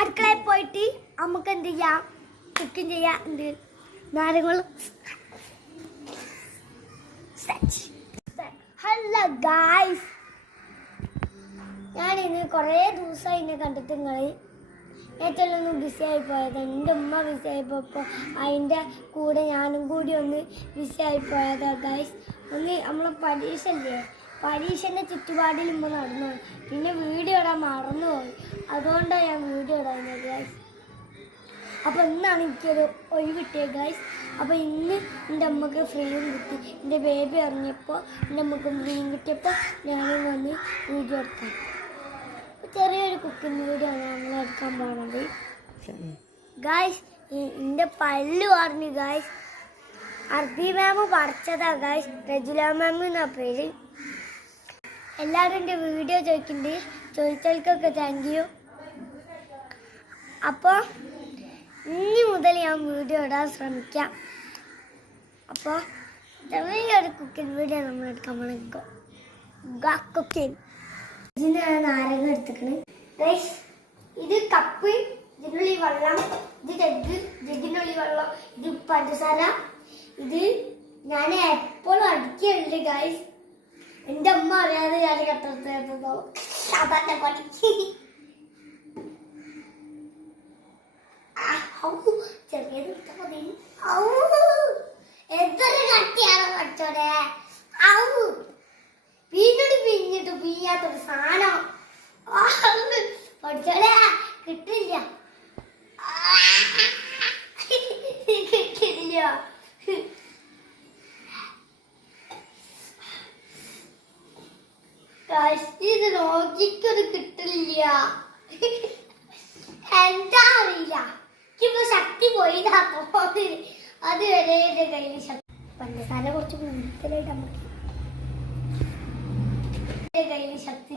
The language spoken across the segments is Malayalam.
അടുക്കളയിൽ പോയിട്ട് നമുക്ക് എന്ത് ചെയ്യാം, കുക്കിംഗ് ചെയ്യാം. എന്ത് നാരങ്ങൾ. ഹലോ ഗായ്സ്, ഞാനിന്ന് കുറേ ദിവസമായി എന്നെ കണ്ടിട്ട് നിങ്ങൾ ഏറ്റവും ഒന്ന് ബിസി ആയിപ്പോയത്. എൻ്റെ ഉമ്മ ബിസി ആയിപ്പോയപ്പോൾ അതിൻ്റെ കൂടെ ഞാനും കൂടി ഒന്ന് ബിസി ആയിപ്പോയതാ ഗായ്സ്. ഒന്ന് നമ്മളെ പരീക്ഷൻ്റെ ചുറ്റുപാടിൽ ഉമ്മ നടന്നു പോയി. പിന്നെ വീഡിയോ ഇടാൻ മറന്നുപോയി. അതുകൊണ്ടാണ് ഞാൻ വീഡിയോ ഇടാഞ്ഞത് ഗായ്സ്. അപ്പോൾ ഇന്നാണ് എനിക്കൊരു ഒഴിവ് കിട്ടിയത് ഗായ്സ്. അപ്പോൾ ഇന്ന് എൻ്റെ അമ്മക്ക് ഫ്രീയും കിട്ടി. എൻ്റെ ബേബി ഇറങ്ങിയപ്പോൾ എൻ്റെ അമ്മക്കും ഫ്രീയും കിട്ടിയപ്പോൾ ഞാനും വന്ന് വീഡിയോ എടുക്കാം. ചെറിയൊരു കുക്കിംഗ് വീഡിയോ ആണ് നമ്മൾ എടുക്കാൻ പോകുന്നത് ഗായ്സ്. എൻ്റെ പല്ല് പറഞ്ഞു ഗായ്സ്. അർബി മാം പഠിച്ചതാ ഗായ്സ്. റെജുല മാം എന്നാ പേര്. എല്ലാവരും എൻ്റെ വീഡിയോ ചോദിക്കുന്നുണ്ട്. ചോദിച്ചവർക്കൊക്കെ താങ്ക് യു. അപ്പോൾ ഇനി മുതൽ ഞാൻ വീഡിയോ ഇടാൻ ശ്രമിക്കാം. അപ്പോൾ ചെറിയൊരു കുക്കിംഗ് വീഡിയോ നമ്മൾ എടുക്കാൻ പോകണം. കുക്കിംഗ് ഇതിൻ്റെ നാരങ്ങ എടുത്തിക്കണ് ഗൈസ്. ഇത് കപ്പ്, ഇതിനുള്ളിൽ വെള്ളം, ഇത് ജഗ്, ജഗിനുള്ളിൽ വെള്ളം, ഇത് പഞ്ചസാര. ഇത് ഞാൻ എപ്പോഴും അടിക്കുന്നുണ്ട് ഗൈസ്. എൻ്റെ അമ്മ അറിയാതെ ഞാൻ കട്ടത്തോ അതാ പണി. ചെറിയത് എടുത്താൽ മതി. എന്തൊരു കട്ടിയാണോ പഠിച്ചോടെ. പിന്നിട്ട് പിയ്യാത്തൊരു സാധനം പഠിച്ചോടെ കിട്ടില്ല. കിട്ടില്ല. ഇത് നോക്കിക്കത് കിട്ടില്ല. എന്താ അറിയില്ല. ഇപ്പൊ ശക്തി പോയിതാ തോന്നി. അതുവരെ എന്റെ കയ്യിൽ ശക്തി. പഞ്ചസാര കുറച്ച് കൂടുതലായിട്ട് നമുക്ക് കയ്യിൽ ശക്തി.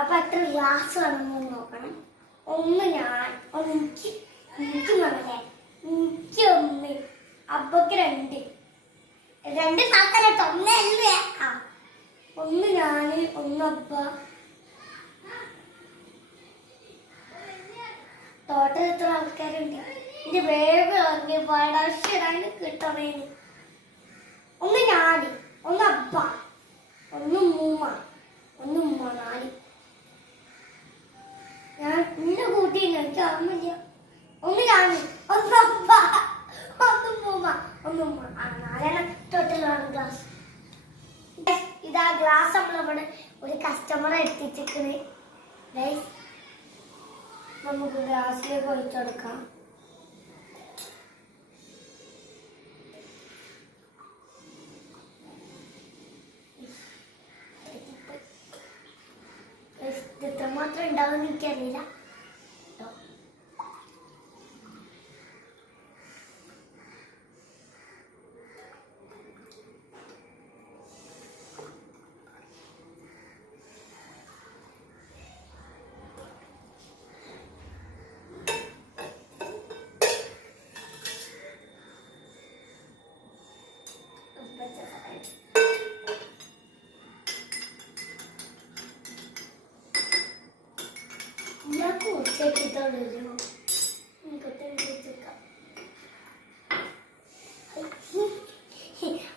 അപ്പൊ എത്ര ഗ്ലാസ് വേണമെന്ന് നോക്കണം. ഒന്ന് ഞാൻ, എനിക്ക് മകളെ, എനിക്ക് ഒന്ന്, അബ്ബക്ക് രണ്ട് താത്തല്ലോ. ഒന്നല്ലേ? ഒന്ന് ഞാന്, ഒന്ന് അബ്ബ. ടോട്ടൽ എത്ര ആൾക്കാരുണ്ട്? എന്റെ വേഗം ഇറങ്ങിയ പടാശിടാൻ കിട്ടണേന്. ഒന്ന് ഞാന്, ഒന്ന് അബ്ബ, ഒന്ന് മൂമ്മ, ഒന്ന് ഉമ്മ. നാല്. ഞാൻ ഇന്ന കൂട്ടി എനിക്ക് ഓർമ്മയില്ല. ഒന്ന് ഞാന്, ഒന്ന് അബ്ബ, ഒന്ന് മൂമ്മ, ഒന്ന് ഉമ്മ. നാലെണ്ണം ടോട്ടൽ ആണ് ഗ്ലാസ്. ഇതാ ഗ്ലാസ് നമ്മളിവിടെ ഒരു കസ്റ്റമർ എത്തിച്ചിരിക്കണ്. നമുക്ക് ഗ്ലാസ്സിലേക്ക് ഒഴിച്ചെടുക്കാം. ഇത്രമാത്രം ഉണ്ടാവുമെന്ന് എനിക്കറിയില്ല.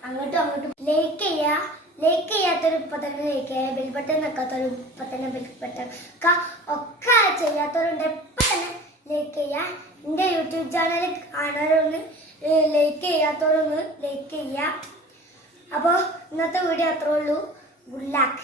അങ്ങോട്ടും അങ്ങോട്ടും ലൈക്ക് ചെയ്യാത്തൊരു ഇപ്പൊ തന്നെ ലൈക്ക് ചെയ്യുക. ബെൽ ബട്ടൺ വെക്കാത്തൊരു ഇപ്പൊ തന്നെ ബെൽ ബട്ടൺ ഒക്കെ ചെയ്യാത്തവരുണ്ട്. ഇപ്പൊ തന്നെ ലൈക്ക് ചെയ്യുക. എൻ്റെ യൂട്യൂബ് ചാനൽ കാണാനൊന്ന് ലൈക്ക് ചെയ്യാത്തവരൊന്ന് ലൈക്ക് ചെയ്യുക. അപ്പോൾ ഇന്നത്തെ വീഡിയോ അത്രേ ഉള്ളൂ. Good luck.